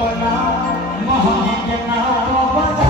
बना महंगी के नाम बजा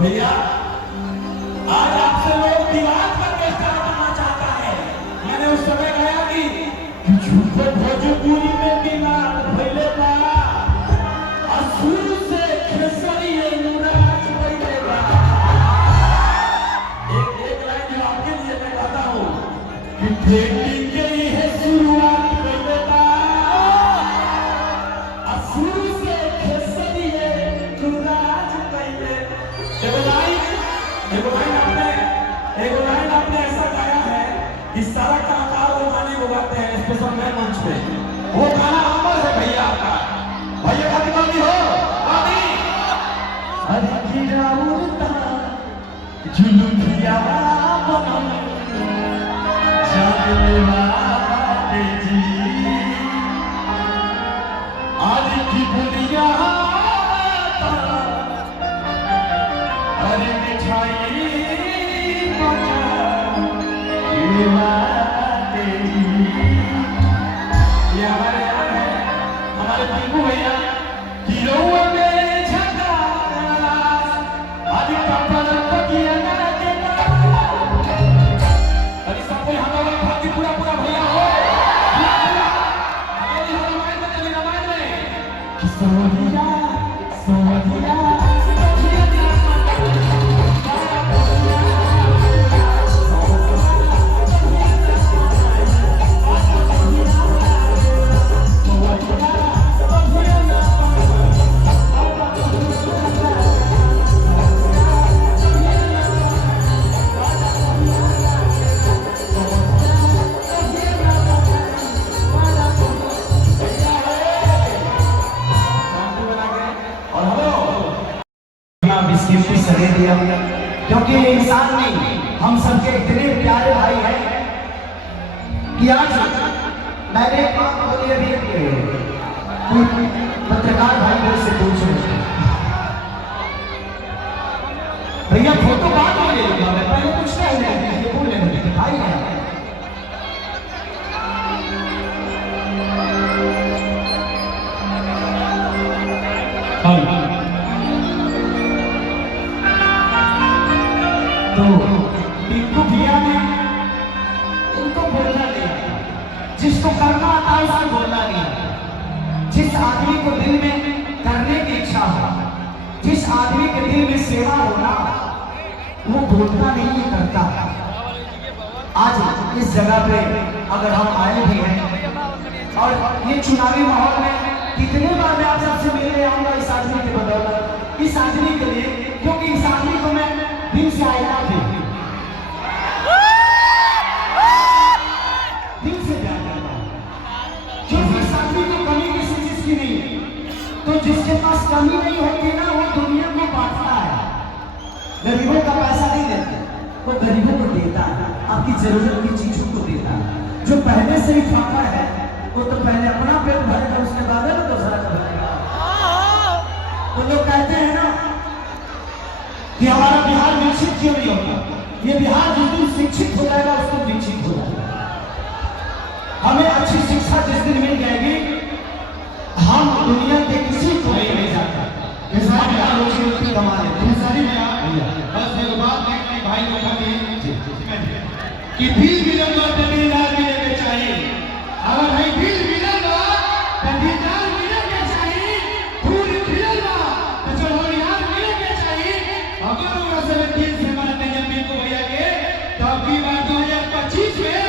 भैया आज आपसे लोग विवाद पर चर्चा करना चाहता है। मैंने उस समय कहा कि झूठे भोजपुरी में विवाद भइले बा असुर से खेसरी अनुराग भइले बा। एक लाइन जो आपके लिए मैं कहता हूँ कि खेती के है शुरुआत भइले बा असुर से खेसरी अनुराग भइले। एक लाइन आपने ऐसा गाया है कि सारा कलाकार वो गाने को गाते हैं स्पेशल मैं मंच पे। वो गाना अमर है भैया आपका। भैया का दिमागी हो आदि हरि की राउरता जुलुकिया बनम जाने वाले जी आदि की दुनिया हरि मिठाई ये हमारे यहाँ है हमारे पिंकू भैया गिरोह में झगड़ा आदि कपड़ा पकिया ना देना अरे सब कोई हमारा भागी पूरा पूरा भैया हो ये रामायण में सोनिया सोनिया क्योंकि इंसान में हम सबके इतने प्यारे भाई हैं कि आज मैंने एक बात बोली अभी कोई पत्रकार भाई मेरे से पूछ रहे भैया फोटो बाद में ले लूंगा मैं, पहले कुछ नहीं ले ये बोल लेंगे भाई है। तो टिंकू भैया ने इनको बोलना नहीं, जिसको करना आता है उसको बोलना नहीं। जिस आदमी को दिल में करने की इच्छा हो, जिस आदमी के दिल में सेवा होना, वो बोलता नहीं है, करता। आज इस जगह पे अगर हम आए भी हैं और ये चुनावी माहौल में कितने बार मैं आप सबसे मिलने आऊंगा इस आदमी के बदौलत, इस आदमी के लिए, क्योंकि इस आदमी को मैं दिल से आया थे, दिल से प्यार करता हूं, क्योंकि इस आदमी को कमी किसी चीज की नहीं है। तो जिसके पास कमी नहीं होती ना, वो दुनिया को बांटता है, गरीबों का पैसा नहीं देता, वो गरीबों को देता है, आपकी जरूरत की चीजों को देता है। जो पहले से ही फाका है वो तो पहले अपना पेट भरेगा, उसके बाद है ना दूसरा का भरेगा। तो लोग कहते हैं ना कि हमारा बिहार विकसित क्यों नहीं होता, ये बिहार जिस दिन शिक्षित हो जाएगा उस दिन विकसित हो जाएगा। हमें अच्छी शिक्षा जिस दिन मिल जाएगी, हम दुनिया के किसी को नहीं जाता रोजी कमा लेते हैं। सारी में बस एक बात देखने भाई लोग कि बिल मिलेगा तभी दाल मिलेगा चाहिए, अगर भाई बिल मिलेगा तभी दाल मिलेगा चाहिए, फूल खिलेगा तो चढ़ो यार मिलेगा चाहिए। अगर वो असल दिल से मानते हैं बिल को भैया के, तो अगली बार 2025 में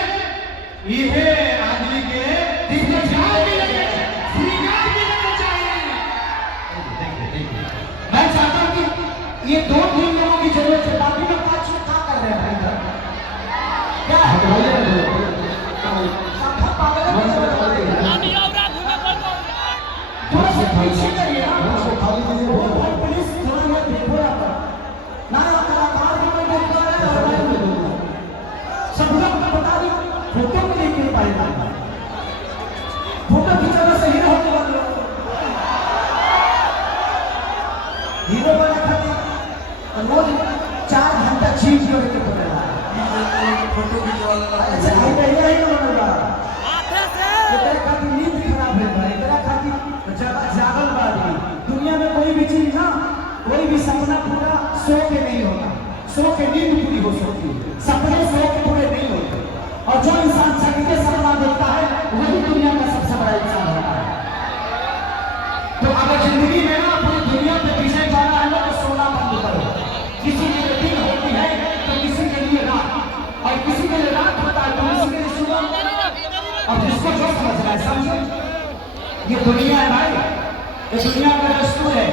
ये आदमी के दिल में जाल मिलेगा, श्रृंगार मिलेगा चाहिए। मैं चाहता हूँ कि ये 2-3 लोगों की जरूरत है, बाकी लोग बातचीत क्या कर रहे हैं भाई, क्या है थोड़ा सा पीछे करिए ना, पुलिस थोड़ा बहुत देखो ना, कलाकार को मैं बोल रहा है सब लोग बता दो, फोटो को नहीं मिल पाएगा, फोटो खींचना सही ना होने वाला हीरो बना खाते रोज 4 घंटा चीज करके पड़ेगा फोटो खींचवाना। अच्छा आइडिया ही ना बनेगा, तेरा खातिर नींद खराब है भाई, तेरा खातिर जागल बात। दुनिया में कोई भी चीज ना, कोई भी सपना पूरा सो के नहीं होता, सो के नींद पूरी हो सकती है, सपने सो के पूरे नहीं होते। और जो इंसान सच के सपना देखता है वही दुनिया का सबसे बड़ा इंसान होता है। तो अगर जिंदगी में ना पूरी दुनिया पे पीछे जाना है ना, तो सोना बंद करो। किसी के लिए दिन होती है तो किसी के लिए रात, और किसी के लिए रात होता है तो किसी के लिए सुबह। अब जिसको जो समझना है समझो, ये दुनिया है भाई, ये दुनिया का दस्तूर है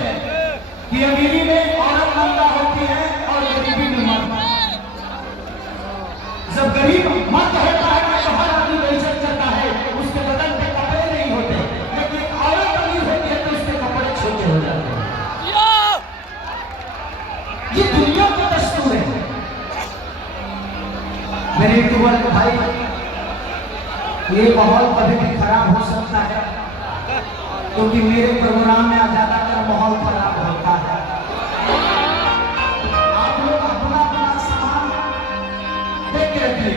कि अमीरी में औरत मंदा होती है और गरीबी में मर्द। जब गरीब मर्द होता है तो हर आदमी बेइज्जत करता है, उसके बदन पे कपड़े नहीं होते, लेकिन औरत अमीर होती है तो उसके कपड़े छोटे हो जाते हैं। ये दुनिया का दस्तूर है मेरे युवक भाई। ये माहौल कभी भी खराब हो सकता है, क्योंकि मेरे प्रोग्राम में ज्यादातर माहौल खराब होता है। आप लोग अपना अपना सामान देख के रखिए,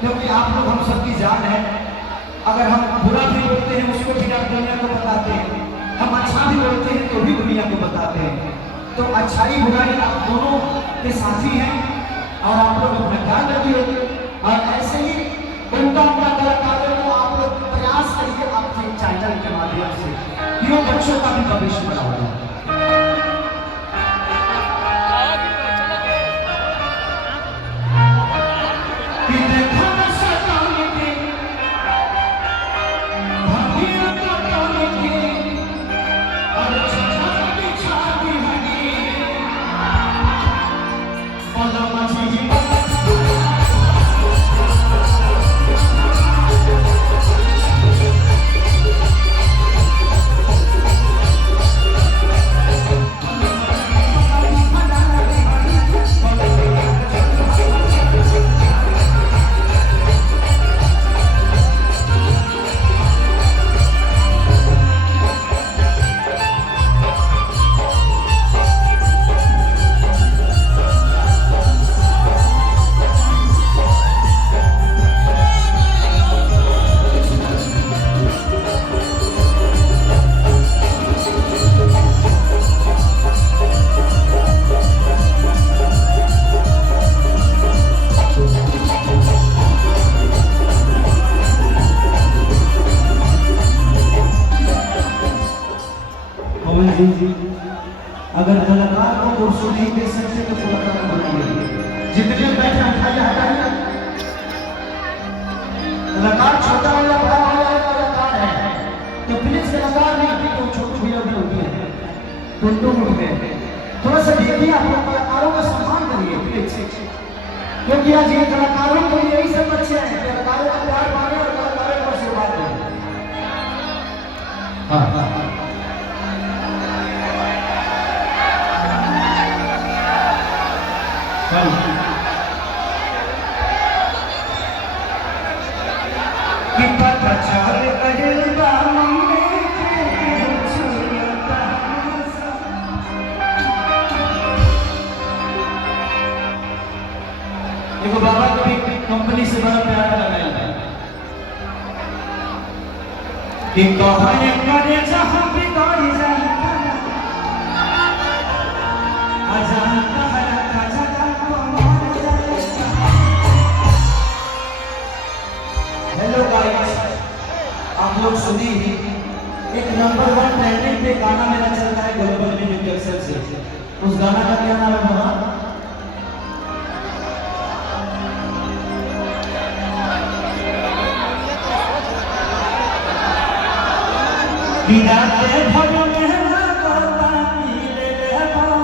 क्योंकि आप लोग हम सबकी जान है। अगर हम बुरा भी बोलते हैं उसको भी आप दुनिया को बताते हैं, हम अच्छा भी बोलते हैं तो भी दुनिया को बताते हैं। तो अच्छाई बुराई आप दोनों के साथी हैं, और आप लोग अपना ख्याल रखिए। और ऐसे ही उनका कलाकारों को आप लोग प्रयास करिए आपके चैनल के माध्यम से, कि वो बच्चों का भी भविष्य बनाओ। आपको कुर्सी नहीं दे सकते तो कलाकार बनाइए। जितने बैठे उठाइए हटाइए। कलाकार छोटा हो या बड़ा हो या कलाकार है तो प्लीज कलाकार नहीं तो छोटे भैया भी होती है टुंटू उठ गए। थोड़ा सा देखिए आप लोग कलाकारों का सम्मान करिए प्लीज, क्योंकि आज ये कलाकारों के लिए यही सब अच्छे हैं, कलाकारों का प्यार मांगे और कलाकारों को आशीर्वाद दें। हाँ हाँ कि पता चल गइल बा मम्मी के छुलता। देखो बाबा को भी कंपनी से बड़ा प्यार लगाया कि कहने करे जहां भी गाड़ी जाता अजानता है कजगा को मार जाएगा। हेलो गाइस, आप लोग सुनिए, एक नंबर 1 ट्रेंडिंग पे गाना मेरा चल रहा है ग्लोबल म्यूजिक एक्सेल से। उस गाना का क्या नाम है बाबा? बिराते भजो मेहना करता पीले ले पारा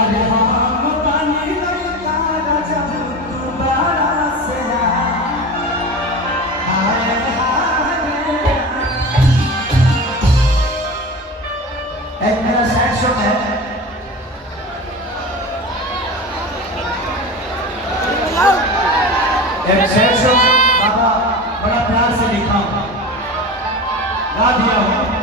अरे हम पानी लड़का जब दोबारा से एक मेरा सैड सॉन्ग है, एक सैड सॉन्ग बाबा बड़ा प्यार से लिखा गा दिया हूँ।